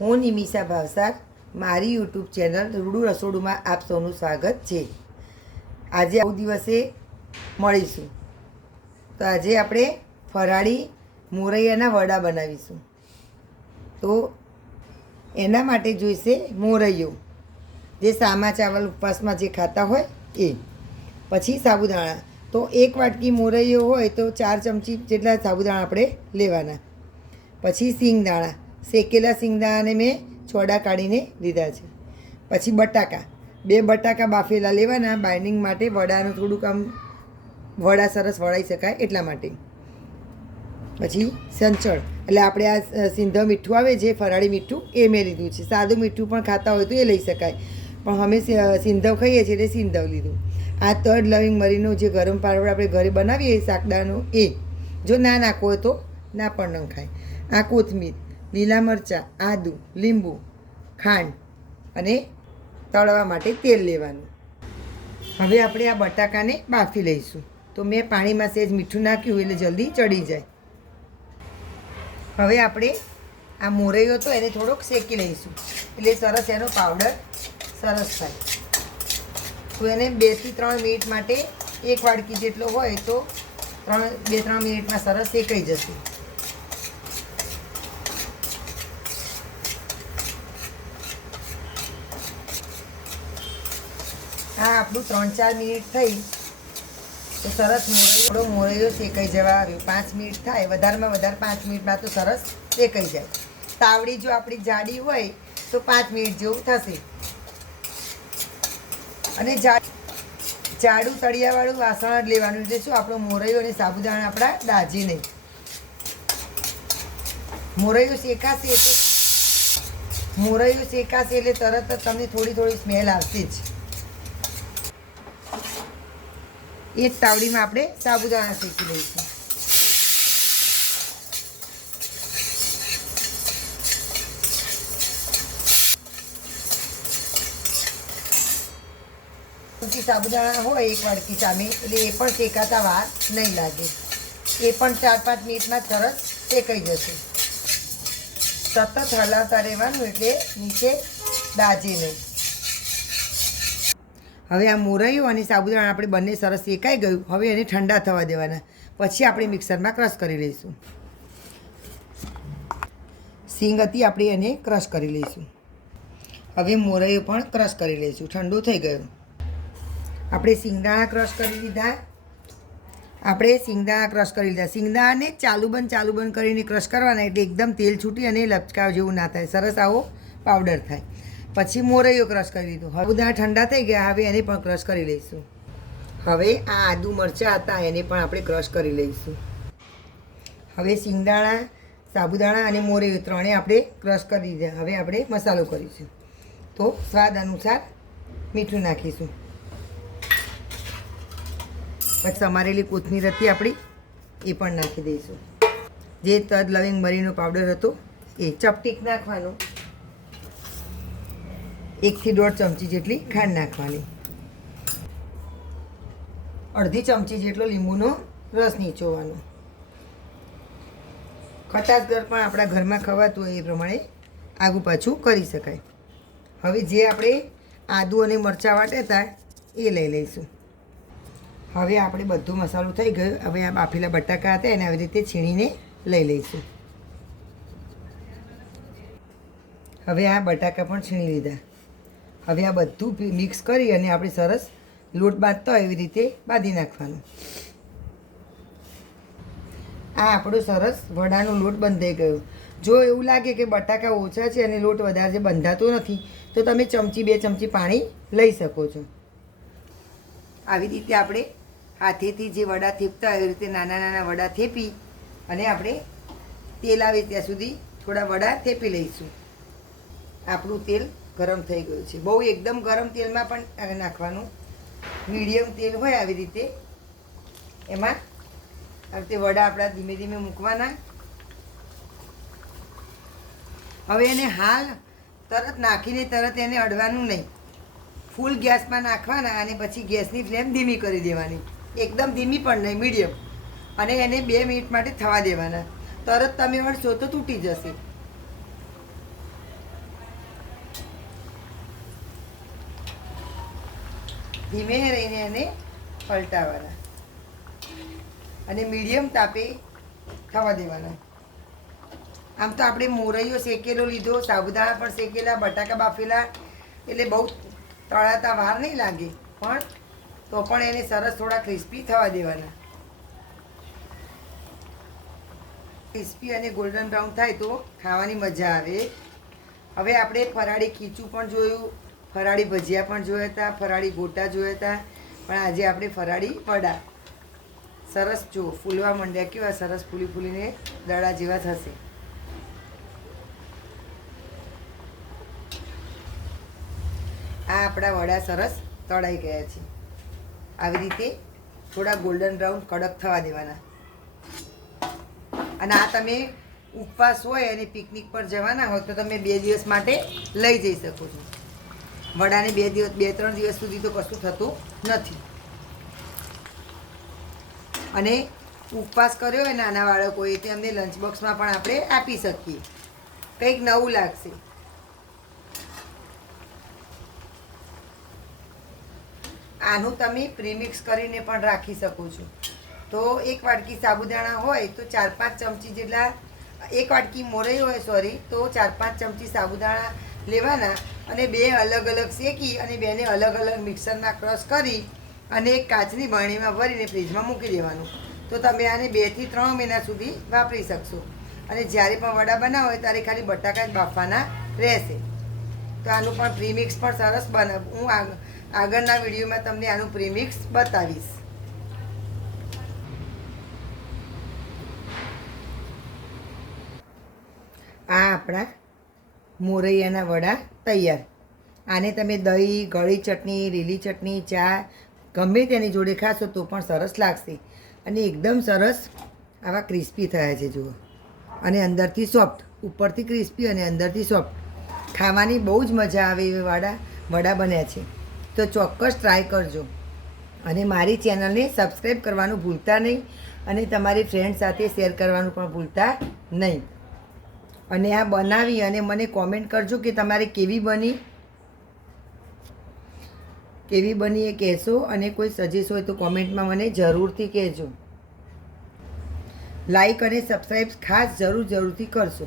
હું નિમિષા ભાવસાર, મારી YouTube channel રૂડું રસોડુંમાં આપ સૌનું સ્વાગત છે. આજે આવું દિવસે મળીશું. તો આજે આપણે ફરાળી મોરૈયાના વડા બનાવીશું. તો એના માટે જોઈશે મોરૈયો, જે સામા ચાવલ ઉપવાસમાં જે ખાતા હોય એ. પછી સાબુદાણા, તો એક વાટકી મોરૈયો હોય તો 4 ચમચી જેટલા સાબુદાણા આપણે લેવાના. પછી સિંગદાણા, શેકેલા સિંગદાણાને મેં છોડા કાઢીને લીધા છે. પછી બટાકા, 2 બટાકા બાફેલા લેવાના, બાઇન્ડિંગ માટે, વડાનું થોડુંક આમ વડા સરસ વળાઈ શકાય એટલા માટે. પછી સંચળ, એટલે આપણે આ સિંધવ મીઠું આવે છે, ફરાળી મીઠું, એ મેં લીધું છે. સાદું મીઠું પણ ખાતા હોય તો એ લઈ શકાય, પણ અમે સિંધવ ખાઈએ છીએ એટલે સિંધવ લીધું. આ તડ લવિંગ મરીનો જે ગરમ પાવડર આપણે ઘરે બનાવીએ શાકદાળનો, એ જો ના નાખવો હોય તો ના પણ ન ખાય. આ કોથમીર, લીલા મરચાં, આદું, લીંબુ, ખાંડ અને તળવા માટે તેલ લેવાનું. હવે આપણે આ બટાકાને બાફી લઈશું. તો મેં પાણીમાં સહેજ મીઠું નાખ્યું એટલે જલ્દી ચડી જાય. હવે આપણે આ મોરૈયો તો એને થોડોક શેકી લઈશું એટલે સરસ એનો પાવડર સરસ થાય. તો એને 2 થી 3 મિનિટ માટે, 1 વાડકી જેટલો હોય તો 2-3 મિનિટમાં સરસ શેકાઈ જશે. આ આપણું 3-4 મિનિટ થઈ તો સરસ મોરૈયો શેકાઈ જવા આવ્યો. 5 મિનિટ થાય, વધારેમાં વધારે 5 મિનિટમાં તો સરસ શેકાઈ જાય. તાવડી જો આપણી જાડી હોય તો 5 મિનિટ જેવું થશે. અને જાડું તળિયાવાળું વાસણ જ લેવાનું, એટલે શું આપણો મોરૈયો અને સાબુદાણા આપણા દાજે નહીં. મોરૈયો શેકાશે એટલે તરત જ તમને થોડી સ્મેલ આવશે જ. એક તાવડીમાં આપણે સાબુદાણા શેકી લઈશું. સાબુદાણા હોય 1 વાડકી સામે, એટલે એ પણ શેકાતા વાર નહીં લાગે. એ પણ 4-5 મિનિટમાં સરસ શેકાઈ જશે. સતત હલાવતા રહેવાનું એટલે નીચે દાજે નહીં. હવે આ મોરૈયો અને સાબુદાણા આપણે બંને સરસ શેકાઈ ગયું. હવે એને ઠંડા થવા દેવાના. પછી આપણે મિક્સરમાં ક્રશ કરી લઈશું. સિંગ હતી, આપણે એને ક્રશ કરી લઈશું. હવે મોરૈયો પણ ક્રશ કરી લઈશું. ઠંડુ થઈ ગયું. આપણે સિંગદાણા ક્રશ કરી લીધા. સિંગદાણાને ચાલુ બંધ કરીને ક્રશ કરવાના, એટલે એકદમ તેલ છૂટી અને લચકાવ જેવું ના થાય, સરસ આવો પાવડર થાય. પછી મોરૈયો ક્રશ કરી લીધું. હવે બધા ઠંડા થઈ ગયા. હવે એને પણ ક્રશ કરી લઈશું. હવે આ આદુ મરચાં હતા એને પણ આપણે ક્રશ કરી લઈશું. હવે સિંગદાણા, સાબુદાણા અને મોરૈયો ત્રણેય આપણે ક્રશ કરી દીધા. હવે આપણે મસાલો કરીશું. તો સ્વાદ અનુસાર મીઠું નાખીશું. પછી સમારેલી કોથમીર હતી આપણી, એ પણ નાખી દઈશું. જે તજ લવિંગ મરીનો પાવડર હતો એ ચપટીક નાખવાનો. 1 થી 1.5 ચમચી જેટલી ખાંડ નાખવાની. અડધી ચમચી જેટલો લીંબુનો રસ નીચોવાનો. ખટાશઘર પણ આપણા ઘરમાં ખવાતું હોય એ પ્રમાણે આગું પાછું કરી શકાય. હવે જે આપણે આદુ અને મરચાં વાટ્યા હતા એ લઈ લઈશું. હવે આપણે બધો મસાલો થઈ ગયો. હવે આ બાફેલા બટાકા હતા એને આવી રીતે છીણીને લઈ લઈશું. હવે આ બટાકા પણ છીણી લીધા. હવે આ બધું મિક્સ કરી અને આપણે સરસ લોટ બાંધતા હોય એવી રીતે બાંધી નાખવાનું. આ આપણો સરસ વડાનો લોટ બંધાઈ ગયો. જો એવું લાગે કે બટાકા ઓછા છે અને લોટ વધારે છે, બંધાતો નથી, તો તમે 1 ચમચી 2 ચમચી પાણી લઈ શકો છો. આવી રીતે આપણે હાથેથી જે વડા થેપતા હોય એવી રીતે નાના વડા થેપી અને આપણે તેલ આવે ત્યાં સુધી થોડા વડા થેપી લઈશું. આપણું તેલ ગરમ થઈ ગયું છે. બહુ એકદમ ગરમ તેલમાં પણ નાખવાનું, મીડિયમ તેલ હોય આવી રીતે. એમાં આવી રીતે વડા આપણા ધીમે ધીમે મૂકવાના. હવે એને હાલ તરત નાખીને તરત એને અડવાનું નહીં. ફૂલ ગેસમાં નાખવાના અને પછી ગેસની ફ્લેમ ધીમી કરી દેવાની. એકદમ ધીમી પણ નહીં, મીડિયમ. અને એને 2 મિનિટ માટે થવા દેવાના. તરત તમે વળશો તો તૂટી જશે. ધીમે રહીને એને પલટાવવાના અને મીડિયમ તાપે થવા દેવાના. આમ તો આપણે મોરૈયો શેકેલો લીધો, સાબુદાણા પણ શેકેલા, બટાકા બાફેલા, એટલે બહુ તળાતા વાર નહીં લાગે, પણ તો પણ એને સરસ થોડા ક્રિસ્પી થવા દેવાના. ક્રિસ્પી અને ગોલ્ડન બ્રાઉન થાય તો ખાવાની મજા આવે. હવે આપણે ફરાળી ખીચું પણ જોયું, ફરાળી ભજીયા પણ જોયા હતા, ફરાળી ગોટા જોયા હતા, પણ આજે આપણે ફરાળી વડા. સરસ જો ફૂલવા માંડ્યા, કેવા સરસ ફૂલી ફૂલીને દડા જેવા થશે. આ આપણા વડા સરસ તળાઈ ગયા છે. આવી રીતે થોડા ગોલ્ડન બ્રાઉન કડક થવા દેવાના. અને આ તમે ઉપવાસ હોય અને પિકનિક પર જવાના હોય તો તમે 2 દિવસ માટે લઈ જઈ શકો છો. વડાને 2-3 દિવસ સુધી તો કશું થતું નથી. અને ઉપવાસ કર્યો હોય નાના બાળકોએ તે અમને લંચ બોક્સમાં પણ આપણે આપી શકીએ, કંઈક નવું લાગશે. આનું તમે પ્રીમિક્સ કરીને પણ રાખી શકો છો. તો 1 વાટકી સાબુદાણા હોય તો 4-5 ચમચી જેટલા, 1 વાટકી મોરઈ હોય તો 4-5 ચમચી સાબુદાણા લેવાના અને 2 અલગ અલગ શેકી અને 2ને અલગ અલગ મિક્સરમાં ક્રશ કરી અને એક કાચની બરણીમાં ભરીને ફ્રીજમાં મૂકી દેવાનું. તો તમે આને 2 થી 3 મહિના સુધી વાપરી શકશો. અને જ્યારે પણ વડા બનાવો હોય ત્યારે ખાલી બટાકા જ બાફવાના રહેશે. તો આનું પણ પ્રીમિક્સ પણ સરસ હું આગળના વિડીયોમાં તમને આનું પ્રીમિક્સ બતાવીશ. આ આપણા મોરૈયાના વડા તૈયાર. આને તમે દહીં, ગળી ચટણી, લીલી ચટણી, ચા ગમે તેની જોડે ખાશો તો પણ સરસ લાગશે. અને એકદમ સરસ આવા ક્રિસ્પી થયા છે જુઓ. અને અંદરથી સોફ્ટ, ઉપરથી ક્રિસ્પી અને અંદરથી સોફ્ટ. ખાવાની બહુ જ મજા આવે એવા વડા બન્યા છે. તો ચોક્કસ ટ્રાય કરજો. અને મારી ચેનલને સબસ્ક્રાઈબ કરવાનું ભૂલતા નહીં અને તમારી ફ્રેન્ડ સાથે શેર કરવાનું પણ ભૂલતા નહીં. અને આ બનાવી અને મને કોમેન્ટ કરજો કે તમારે કેવી બની એ કહેશો. અને કોઈ સજેસ્ટ હોય તો કોમેન્ટમાં મને જરૂરથી કહેજો. લાઈક અને સબસ્ક્રાઈબ ખાસ જરૂરથી કરશો.